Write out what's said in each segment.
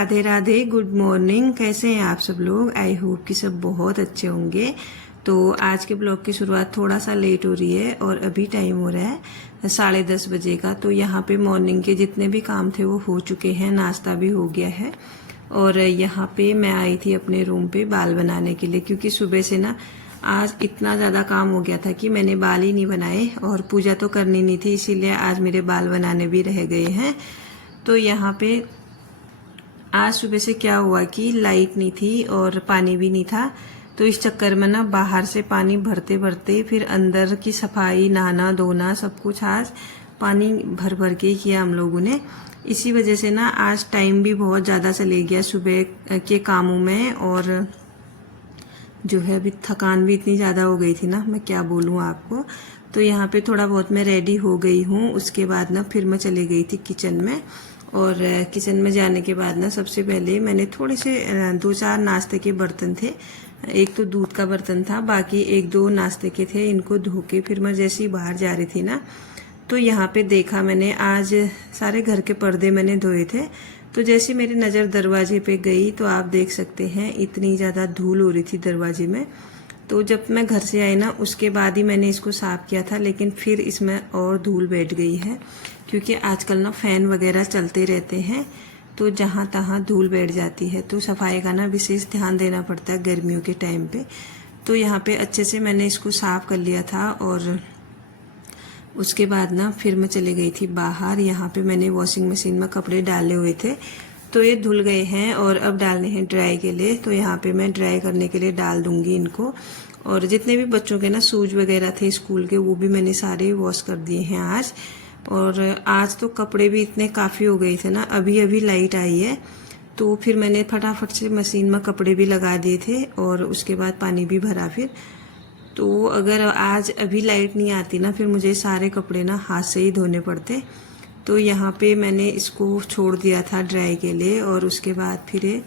Radhe Radhe, good morning. कैसे हैं आप सब लोग? आई होप कि सब बहुत अच्छे होंगे। तो आज के ब्लॉग की शुरुआत थोड़ा सा लेट हो रही है और अभी टाइम हो रहा है 10:30 बजे का। तो यहाँ पे मॉर्निंग के जितने भी काम थे वो हो चुके हैं, नाश्ता भी हो गया है। और यहाँ पे मैं आई थी अपने रूम पे बाल बनाने के लिए, क्योंकि सुबह से ना आज इतना ज़्यादा काम हो गया था कि मैंने बाल ही नहीं बनाए और पूजा तो करनी नहीं थी, इसीलिए आज मेरे बाल बनाने भी रह गए हैं। तो यहाँ पे आज सुबह से क्या हुआ कि लाइट नहीं थी और पानी भी नहीं था, तो इस चक्कर में ना बाहर से पानी भरते भरते फिर अंदर की सफाई, नहाना धोना सब कुछ आज पानी भर भर के ही किया हम लोगों ने। इसी वजह से ना आज टाइम भी बहुत ज़्यादा चले गया सुबह के कामों में, और जो है अभी थकान भी इतनी ज़्यादा हो गई थी ना, मैं क्या बोलूँ आपको। तो यहाँ पे थोड़ा बहुत मैं रेडी हो गई हूँ। उसके बाद ना फिर मैं चली गई थी किचन में, और किचन में जाने के बाद ना सबसे पहले मैंने थोड़े से 2-4 नाश्ते के बर्तन थे। एक तो दूध का बर्तन था, बाकी 1-2 नाश्ते के थे। इनको धो के फिर मैं जैसे ही बाहर जा रही थी ना, तो यहाँ पे देखा मैंने आज सारे घर के पर्दे मैंने धोए थे। तो जैसे मेरी नज़र दरवाजे पे गई तो आप देख सकते हैं इतनी ज़्यादा धूल हो रही थी दरवाजे में। तो जब मैं घर से आई ना उसके बाद ही मैंने इसको साफ़ किया था, लेकिन फिर इसमें और धूल बैठ गई है, क्योंकि आजकल ना फ़ैन वगैरह चलते रहते हैं तो जहाँ तहाँ धूल बैठ जाती है। तो सफाई का ना विशेष ध्यान देना पड़ता है गर्मियों के टाइम पे। तो यहाँ पे अच्छे से मैंने इसको साफ़ कर लिया था, और उसके बाद ना फिर मैं चली गई थी बाहर। यहाँ पे मैंने वॉशिंग मशीन में कपड़े डाले हुए थे, तो ये धुल गए हैं और अब डालने हैं ड्राई के लिए। तो यहाँ पे मैं ड्राई करने के लिए डाल दूंगी इनको। और जितने भी बच्चों के ना शूज वगैरह थे स्कूल के, वो भी मैंने सारे वॉश कर दिए हैं आज। और आज तो कपड़े भी इतने काफ़ी हो गए थे ना, अभी अभी लाइट आई है तो फिर मैंने फटाफट से मशीन में कपड़े भी लगा दिए थे और उसके बाद पानी भी भरा फिर। तो अगर आज अभी लाइट नहीं आती ना, फिर मुझे सारे कपड़े ना हाथ से ही धोने पड़ते। तो यहाँ पे मैंने इसको छोड़ दिया था ड्राई के लिए, और उसके बाद फिर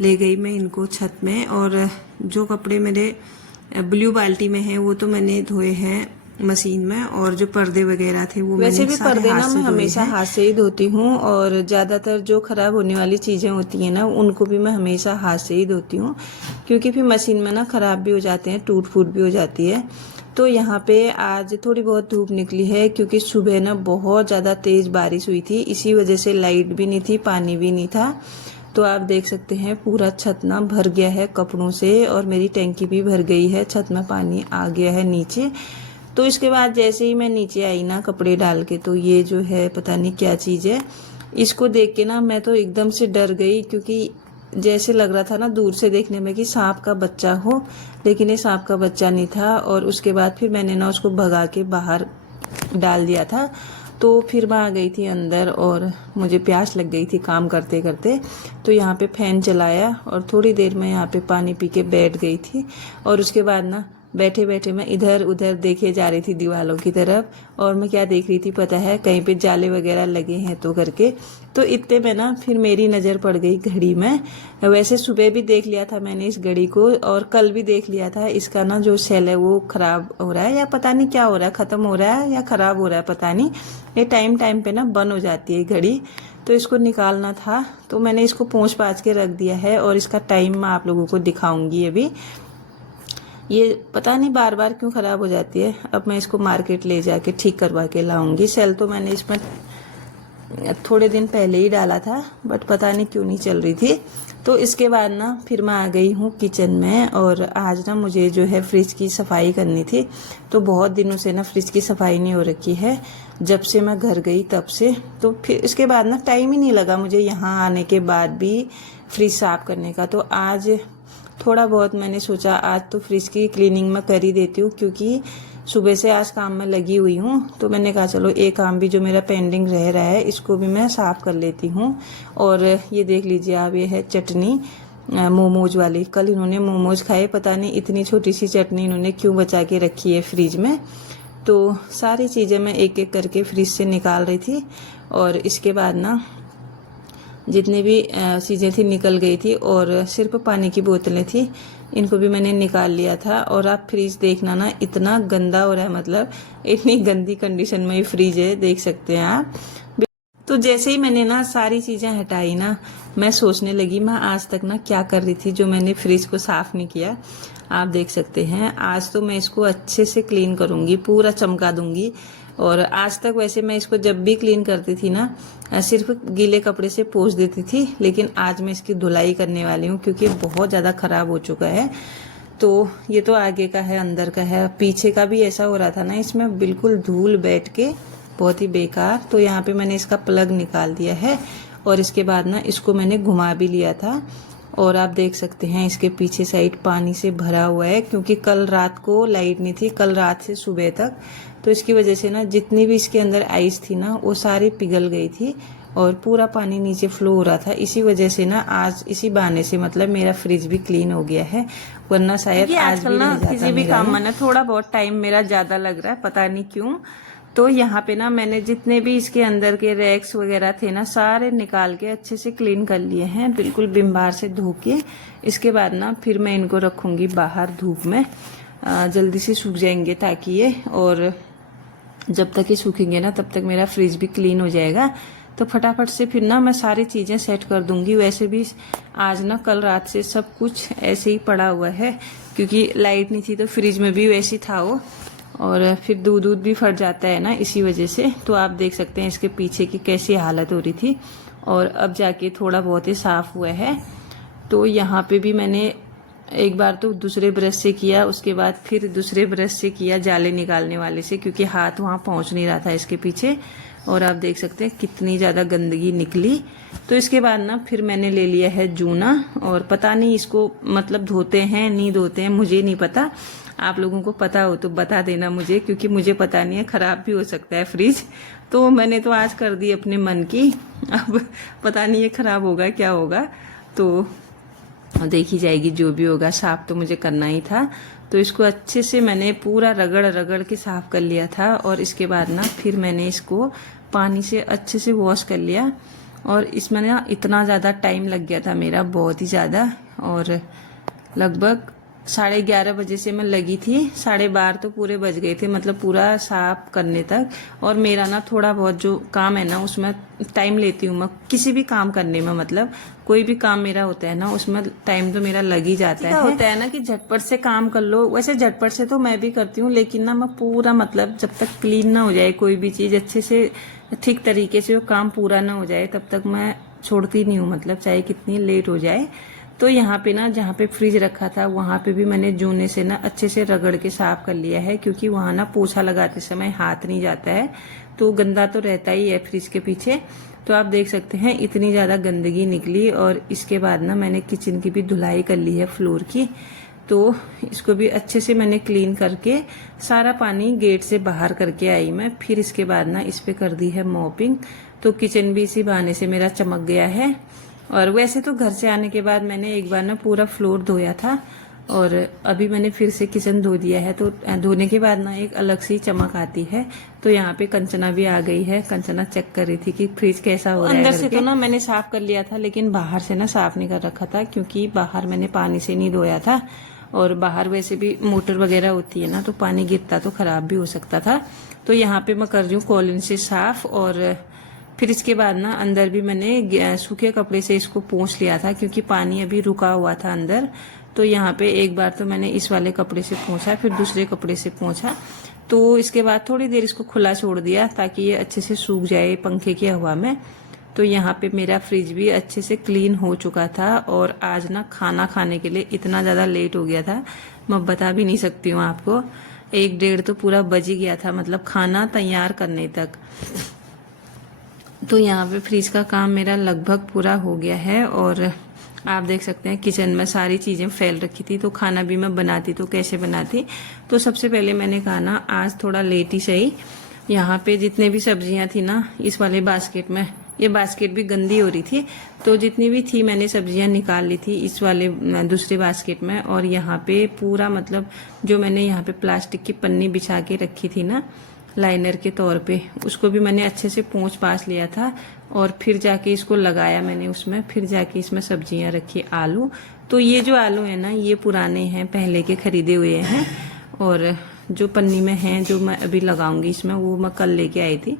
ले गई मैं इनको छत में। और जो कपड़े मेरे ब्लू बाल्टी में हैं वो तो मैंने धोए हैं मशीन में, और जो पर्दे वगैरह थे वो वैसे मैंने भी सारे पर्दे हाथ ना से मैं धोए हमेशा हैं। हाथ से ही धोती हूँ, और ज़्यादातर जो खराब होने वाली चीज़ें होती हैं ना उनको भी मैं हमेशा हाथ से ही धोती हूँ, क्योंकि फिर मशीन में ना ख़राब भी हो जाते हैं, टूट फूट भी हो जाती है। तो यहाँ पे आज थोड़ी बहुत धूप निकली है, क्योंकि सुबह ना बहुत ज़्यादा तेज़ बारिश हुई थी, इसी वजह से लाइट भी नहीं थी, पानी भी नहीं था। तो आप देख सकते हैं पूरा छत ना भर गया है कपड़ों से, और मेरी टैंकी भी भर गई है, छत में पानी आ गया है नीचे। तो इसके बाद जैसे ही मैं नीचे आई ना कपड़े डाल के, तो ये जो है पता नहीं क्या चीज़ है, इसको देख के ना मैं तो एकदम से डर गई, क्योंकि जैसे लग रहा था ना दूर से देखने में कि सांप का बच्चा हो, लेकिन ये सांप का बच्चा नहीं था। और उसके बाद फिर मैंने ना उसको भगा के बाहर डाल दिया था। तो फिर मैं आ गई थी अंदर, और मुझे प्यास लग गई थी काम करते करते। तो यहाँ पे फैन चलाया और थोड़ी देर में यहाँ पे पानी पी के बैठ गई थी। और उसके बाद ना बैठे बैठे मैं इधर उधर देखे जा रही थी दीवारों की तरफ, और मैं क्या देख रही थी पता है, कहीं पे जाले वगैरह लगे हैं तो करके। तो इतने में ना फिर मेरी नज़र पड़ गई घड़ी में। वैसे सुबह भी देख लिया था मैंने इस घड़ी को, और कल भी देख लिया था। इसका ना जो सेल है वो ख़राब हो रहा है, या पता नहीं क्या हो रहा है, ख़त्म हो रहा है या ख़राब हो रहा है पता नहीं। ये टाइम टाइम पे ना बंद हो जाती है घड़ी, तो इसको निकालना था। तो मैंने इसको पोंछ पाछ के रख दिया है, और इसका टाइम मैं आप लोगों को दिखाऊंगी अभी। ये पता नहीं बार बार क्यों ख़राब हो जाती है। अब मैं इसको मार्केट ले जाके ठीक करवा के लाऊंगी। सेल तो मैंने इसमें थोड़े दिन पहले ही डाला था, बट पता नहीं क्यों नहीं चल रही थी। तो इसके बाद ना फिर मैं आ गई हूँ किचन में, और आज ना मुझे जो है फ्रिज की सफाई करनी थी। तो बहुत दिनों से ना फ्रिज की सफाई नहीं हो रखी है, जब से मैं घर गई तब से। तो फिर इसके बाद ना टाइम ही नहीं लगा मुझे यहाँ आने के बाद भी फ्रिज साफ करने का। तो आज थोड़ा बहुत मैंने सोचा आज तो फ्रिज की क्लीनिंग मैं कर ही देती हूँ, क्योंकि सुबह से आज काम में लगी हुई हूँ। तो मैंने कहा चलो एक काम भी जो मेरा पेंडिंग रह रहा है इसको भी मैं साफ़ कर लेती हूँ। और ये देख लीजिए आप, ये है चटनी मोमोज वाली। कल इन्होंने मोमोज खाए, पता नहीं इतनी छोटी सी चटनी इन्होंने क्यों बचा के रखी है फ्रिज में। तो सारी चीज़ें मैं एक एक करके फ्रिज से निकाल रही थी, और इसके बाद ना जितनी भी चीज़ें थी निकल गई थी, और सिर्फ पानी की बोतलें थी, इनको भी मैंने निकाल लिया था। और आप फ्रिज देखना ना इतना गंदा हो रहा है, मतलब इतनी गंदी कंडीशन में ही फ्रिज है, देख सकते हैं आप। तो जैसे ही मैंने ना सारी चीज़ें हटाई ना, मैं सोचने लगी मैं आज तक ना क्या कर रही थी जो मैंने फ्रिज को साफ़ नहीं किया। आप देख सकते हैं आज तो मैं इसको अच्छे से क्लीन करूँगी, पूरा चमका दूँगी। और आज तक वैसे मैं इसको जब भी क्लीन करती थी ना सिर्फ गीले कपड़े से पोंछ देती थी, लेकिन आज मैं इसकी धुलाई करने वाली हूँ क्योंकि बहुत ज़्यादा ख़राब हो चुका है। तो ये तो आगे का है, अंदर का है, पीछे का भी ऐसा हो रहा था ना, इसमें बिल्कुल धूल बैठ के बहुत ही बेकार। तो यहाँ पे मैंने इसका प्लग निकाल दिया है और इसके बाद ना इसको मैंने घुमा भी लिया था। और आप देख सकते हैं इसके पीछे साइड पानी से भरा हुआ है क्योंकि कल रात को लाइट नहीं थी, कल रात से सुबह तक। तो इसकी वजह से ना जितनी भी इसके अंदर आइस थी ना वो सारी पिघल गई थी और पूरा पानी नीचे फ्लो हो रहा था। इसी वजह से ना आज इसी बहाने से मतलब मेरा फ्रिज भी क्लीन हो गया है, वरना शायद आज भी नहीं जाता। किसी भी काम में ना थोड़ा बहुत टाइम मेरा ज़्यादा लग रहा है, पता नहीं क्यों। तो यहाँ पे ना मैंने जितने भी इसके अंदर के रैक्स वगैरह थे ना सारे निकाल के अच्छे से क्लीन कर लिए हैं, बिल्कुल विम बार से धो के। इसके बाद ना फिर मैं इनको रखूँगी बाहर धूप में, जल्दी से सूख जाएंगे ताकि ये, और जब तक ये सूखेंगे ना तब तक मेरा फ्रिज भी क्लीन हो जाएगा। तो फटाफट से फिर ना मैं सारी चीज़ें सेट कर दूंगी। वैसे भी आज ना कल रात से सब कुछ ऐसे ही पड़ा हुआ है क्योंकि लाइट नहीं थी, तो फ्रिज में भी वैसे ही था वो, और फिर दूध भी फट जाता है ना इसी वजह से। तो आप देख सकते हैं इसके पीछे की कैसी हालत हो रही थी और अब जाके थोड़ा बहुत ही साफ हुआ है। तो यहाँ पे भी मैंने एक बार तो दूसरे ब्रश से किया, उसके बाद फिर दूसरे ब्रश से किया जाले निकालने वाले से, क्योंकि हाथ वहाँ पहुँच नहीं रहा था इसके पीछे। और आप देख सकते हैं कितनी ज़्यादा गंदगी निकली। तो इसके बाद ना फिर मैंने ले लिया है जूना, और पता नहीं इसको मतलब धोते हैं नहीं धोते हैं मुझे नहीं पता, आप लोगों को पता हो तो बता देना मुझे, क्योंकि मुझे पता नहीं है, ख़राब भी हो सकता है फ्रिज। तो मैंने तो आज कर दी अपने मन की, अब पता नहीं ये ख़राब होगा क्या होगा, तो देखी जाएगी जो भी होगा। साफ तो मुझे करना ही था। तो इसको अच्छे से मैंने पूरा रगड़ रगड़ के साफ कर लिया था, और इसके बाद ना फिर मैंने इसको पानी से अच्छे से वॉश कर लिया। और इसमें ना इतना ज़्यादा टाइम लग गया था मेरा, बहुत ही ज़्यादा, और लगभग 11:30 बजे से मैं लगी थी, 12:30 तो पूरे बज गए थे, मतलब पूरा साफ करने तक। और मेरा ना थोड़ा बहुत जो काम है ना उसमें टाइम लेती हूँ मैं, किसी भी काम करने में, मतलब कोई भी काम मेरा होता है ना उसमें टाइम तो मेरा लग ही जाता है। होता है ना कि झटपट से काम कर लो, वैसे झटपट से तो मैं भी करती हूँ, लेकिन ना मैं पूरा मतलब जब तक क्लीन ना हो जाए कोई भी चीज़ अच्छे से ठीक तरीके से वो काम पूरा ना हो जाए तब तक मैं छोड़ती नहीं हूँ, मतलब चाहे कितनी लेट हो जाए। तो यहाँ पे ना जहाँ पे फ्रिज रखा था वहाँ पे भी मैंने जूने से ना अच्छे से रगड़ के साफ कर लिया है, क्योंकि वहाँ ना पोछा लगाते समय हाथ नहीं जाता है, तो गंदा तो रहता ही है फ्रिज के पीछे। तो आप देख सकते हैं इतनी ज़्यादा गंदगी निकली। और इसके बाद ना मैंने किचन की भी धुलाई कर ली है, फ्लोर की। तो इसको भी अच्छे से मैंने क्लीन करके सारा पानी गेट से बाहर करके आई मैं। फिर इसके बाद ना इस पे कर दी है मॉपिंग। तो किचन भी इसी बहाने से मेरा चमक गया है। और वैसे तो घर से आने के बाद मैंने एक बार ना पूरा फ्लोर धोया था, और अभी मैंने फिर से किचन धो दिया है। तो धोने के बाद ना एक अलग सी चमक आती है। तो यहाँ पे कंचना भी आ गई है, कंचना चेक कर रही थी कि फ्रिज कैसा हो रहा है। अंदर से तो ना मैंने साफ कर लिया था, लेकिन बाहर से ना साफ नहीं कर रखा था, क्योंकि बाहर मैंने पानी से नहीं धोया था, और बाहर वैसे भी मोटर वगैरह होती है ना, तो पानी गिरता तो खराब भी हो सकता था। तो यहाँ पे मैं कर रही हूँ कॉलिन से साफ। और फिर इसके बाद ना अंदर भी मैंने सूखे कपड़े से इसको पोंछ लिया था, क्योंकि पानी अभी रुका हुआ था अंदर। तो यहाँ पे एक बार तो मैंने इस वाले कपड़े से पोंछा, फिर दूसरे कपड़े से पोंछा। तो इसके बाद थोड़ी देर इसको खुला छोड़ दिया ताकि ये अच्छे से सूख जाए पंखे की हवा में। तो यहाँ पे मेरा फ्रिज भी अच्छे से क्लीन हो चुका था। और आज ना खाना खाने के लिए इतना ज़्यादा लेट हो गया था, मैं बता भी नहीं सकती हूँ आपको। 1-1:30 तो पूरा बज ही गया था, मतलब खाना तैयार करने तक। तो यहाँ पे फ्रिज का काम मेरा लगभग पूरा हो गया है। और आप देख सकते हैं किचन में सारी चीज़ें फैल रखी थी, तो खाना भी मैं बनाती तो कैसे बनाती। तो सबसे पहले मैंने कहा ना आज थोड़ा लेट ही सही, यहाँ पे जितने भी सब्जियां थी ना इस वाले बास्केट में, ये बास्केट भी गंदी हो रही थी, तो जितनी भी थी मैंने सब्जियां निकाल ली थी इस वाले दूसरे बास्केट में। और यहाँ पे पूरा मतलब जो मैंने यहाँ पे प्लास्टिक की पन्नी बिछा के रखी थी ना लाइनर के तौर पे, उसको भी मैंने अच्छे से पोंछ पास लिया था। और फिर जाके इसको लगाया मैंने उसमें, फिर जाके इसमें सब्जियां रखी। आलू, तो ये जो आलू है ना ये पुराने हैं, पहले के खरीदे हुए हैं, और जो पन्नी में हैं जो मैं अभी लगाऊंगी इसमें वो मैं कल लेके आई थी।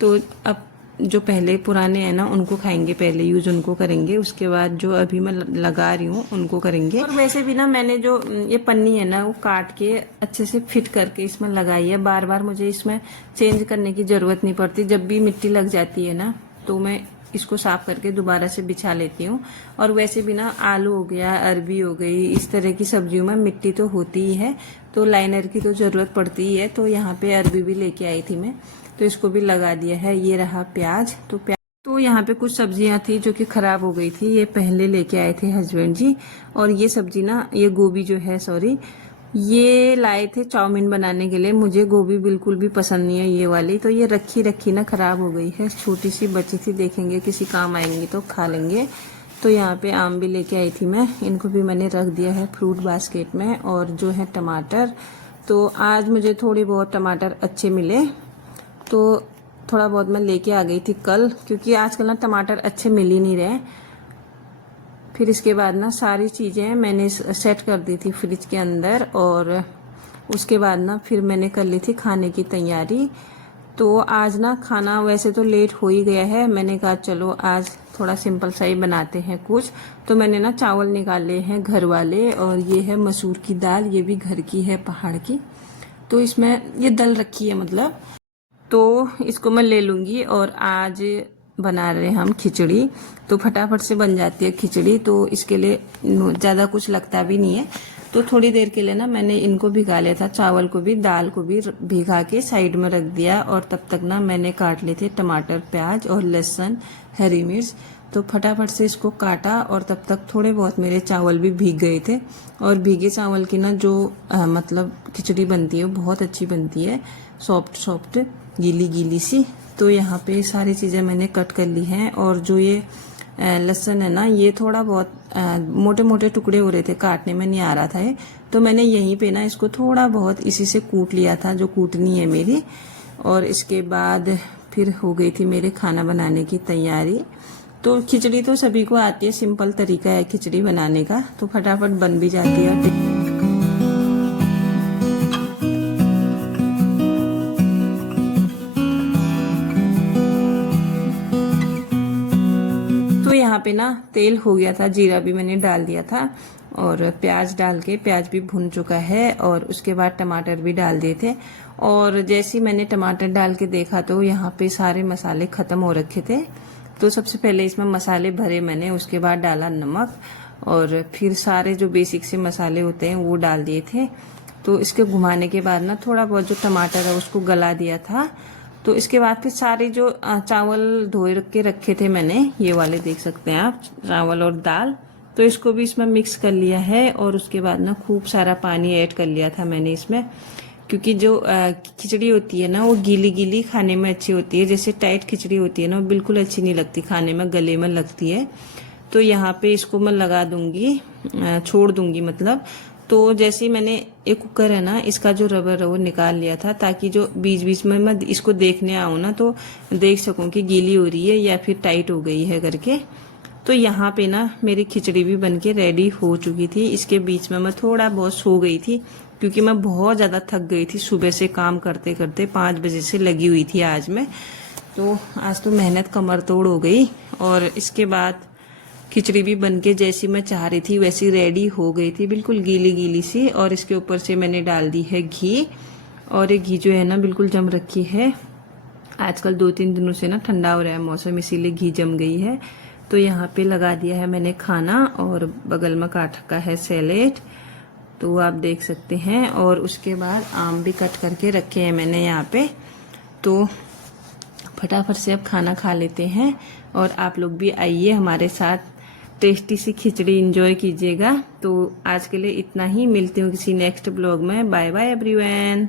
तो अब जो पहले पुराने हैं ना उनको खाएंगे, पहले यूज उनको करेंगे, उसके बाद जो अभी मैं लगा रही हूँ उनको करेंगे। और वैसे भी ना मैंने जो ये पन्नी है ना वो काट के अच्छे से फिट करके इसमें लगाई है। बार बार मुझे इसमें चेंज करने की जरूरत नहीं पड़ती। जब भी मिट्टी लग जाती है ना तो मैं इसको साफ करके दोबारा से बिछा लेती हूँ। और वैसे भी ना आलू हो गया, अरबी हो गई, इस तरह की सब्जियों में मिट्टी तो होती ही है, तो लाइनर की तो ज़रूरत पड़ती ही है। तो यहाँ पे अरबी भी लेके आई थी मैं, तो इसको भी लगा दिया है। ये रहा प्याज, तो यहाँ पे कुछ सब्जियां थी जो कि खराब हो गई थी, ये पहले लेके आए थे हस्बैंड जी। और ये सब्जी ना, ये गोभी जो है, सॉरी, ये लाए थे चाउमीन बनाने के लिए। मुझे गोभी बिल्कुल भी पसंद नहीं है ये वाली, तो ये रखी रखी ना खराब हो गई है। छोटी सी बची थी, देखेंगे किसी काम आएंगी तो खा लेंगे। तो यहाँ पे आम भी लेके आई थी मैं, इनको भी मैंने रख दिया है फ्रूट बास्केट में। और जो है टमाटर, तो आज मुझे थोड़ी बहुत टमाटर अच्छे मिले, तो थोड़ा बहुत मैं लेके आ गई थी कल, क्योंकि आजकल ना टमाटर अच्छे मिल ही नहीं रहे। फिर इसके बाद ना सारी चीज़ें मैंने सेट कर दी थी फ्रिज के अंदर, और उसके बाद ना फिर मैंने कर ली थी खाने की तैयारी। तो आज ना खाना वैसे तो लेट हो ही गया है, मैंने कहा चलो आज थोड़ा सिंपल सा ही बनाते हैं कुछ। तो मैंने ना चावल निकाले हैं घर वाले, और ये है मसूर की दाल, ये भी घर की है पहाड़ की। तो इसमें ये दल रखी है मतलब, तो इसको मैं ले लूँगी। और आज बना रहे हैं हम खिचड़ी, तो फटाफट से बन जाती है खिचड़ी, तो इसके लिए ज़्यादा कुछ लगता भी नहीं है। तो थोड़ी देर के लिए ना मैंने इनको भिगा लिया था, चावल को भी दाल को भी भिगा के साइड में रख दिया। और तब तक ना मैंने काट लिए थे टमाटर, प्याज और लहसुन, हरी मिर्च, तो फटाफट से इसको काटा। और तब तक थोड़े बहुत मेरे चावल भी भीग गए थे। और भीगे चावल की ना जो मतलब खिचड़ी बनती है वो बहुत अच्छी बनती है, सॉफ्ट सॉफ्ट, गीली गीली सी। तो यहाँ पे सारी चीज़ें मैंने कट कर ली हैं। और जो ये लहसुन है ना, ये थोड़ा बहुत मोटे मोटे टुकड़े हो रहे थे, काटने में नहीं आ रहा था ये, तो मैंने यहीं पे ना इसको थोड़ा बहुत इसी से कूट लिया था, जो कूटनी है मेरी। और इसके बाद फिर हो गई थी मेरे खाना बनाने की तैयारी। तो खिचड़ी तो सभी को आती है, सिंपल तरीका है खिचड़ी बनाने का, तो फटाफट बन भी जाती है। तो यहाँ पे ना तेल हो गया था, जीरा भी मैंने डाल दिया था, और प्याज डाल के, प्याज भी भुन चुका है। और उसके बाद टमाटर भी डाल दिए थे। और जैसे ही मैंने टमाटर डाल के देखा तो यहाँ पे सारे मसाले ख़त्म हो रखे थे। तो सबसे पहले इसमें मसाले भरे मैंने, उसके बाद डाला नमक, और फिर सारे जो बेसिक से मसाले होते हैं वो डाल दिए थे। तो इसके घुमाने के बाद ना थोड़ा बहुत जो टमाटर है उसको गला दिया था। तो इसके बाद फिर सारे जो चावल धोए के रखे थे मैंने, ये वाले देख सकते हैं आप, चावल और दाल, तो इसको भी इसमें मिक्स कर लिया है। और उसके बाद ना खूब सारा पानी ऐड कर लिया था मैंने इसमें, क्योंकि जो खिचड़ी होती है ना वो गीली गीली खाने में अच्छी होती है। जैसे टाइट खिचड़ी होती है ना वो बिल्कुल अच्छी नहीं लगती खाने में, गले में लगती है। तो यहाँ पे इसको मैं लगा दूंगी, छोड़ दूंगी मतलब। तो जैसे ही मैंने एक कुकर है ना, इसका जो रबर है वो निकाल लिया था, ताकि जो बीच बीच में मैं इसको देखने आऊँ ना तो देख सकूँ कि गीली हो रही है या फिर टाइट हो गई है करके। तो यहाँ पे ना मेरी खिचड़ी भी बनके रेडी हो चुकी थी। इसके बीच में मैं थोड़ा बहुत सो गई थी, क्योंकि मैं बहुत ज़्यादा थक गई थी सुबह से काम करते करते, 5 बजे से लगी हुई थी आज मैं। तो आज तो मेहनत कमर तोड़ हो गई। और इसके बाद खिचड़ी भी बनके जैसी मैं चाह रही थी वैसी रेडी हो गई थी, बिल्कुल गीली गीली सी। और इसके ऊपर से मैंने डाल दी है घी, और ये घी जो है ना बिल्कुल जम रखी है। आजकल 2-3 दिनों से ना ठंडा हो रहा है मौसम, इसीलिए घी जम गई है। तो यहाँ पे लगा दिया है मैंने खाना, और बगल में काट का है सैलेड, तो आप देख सकते हैं। और उसके बाद आम भी कट करके रखे हैं मैंने यहाँ पे। तो फटाफट से अब खाना खा लेते हैं, और आप लोग भी आइए हमारे साथ टेस्टी सी खिचड़ी एंजॉय कीजिएगा। तो आज के लिए इतना ही, मिलती हूँ किसी नेक्स्ट ब्लॉग में। Bye bye everyone.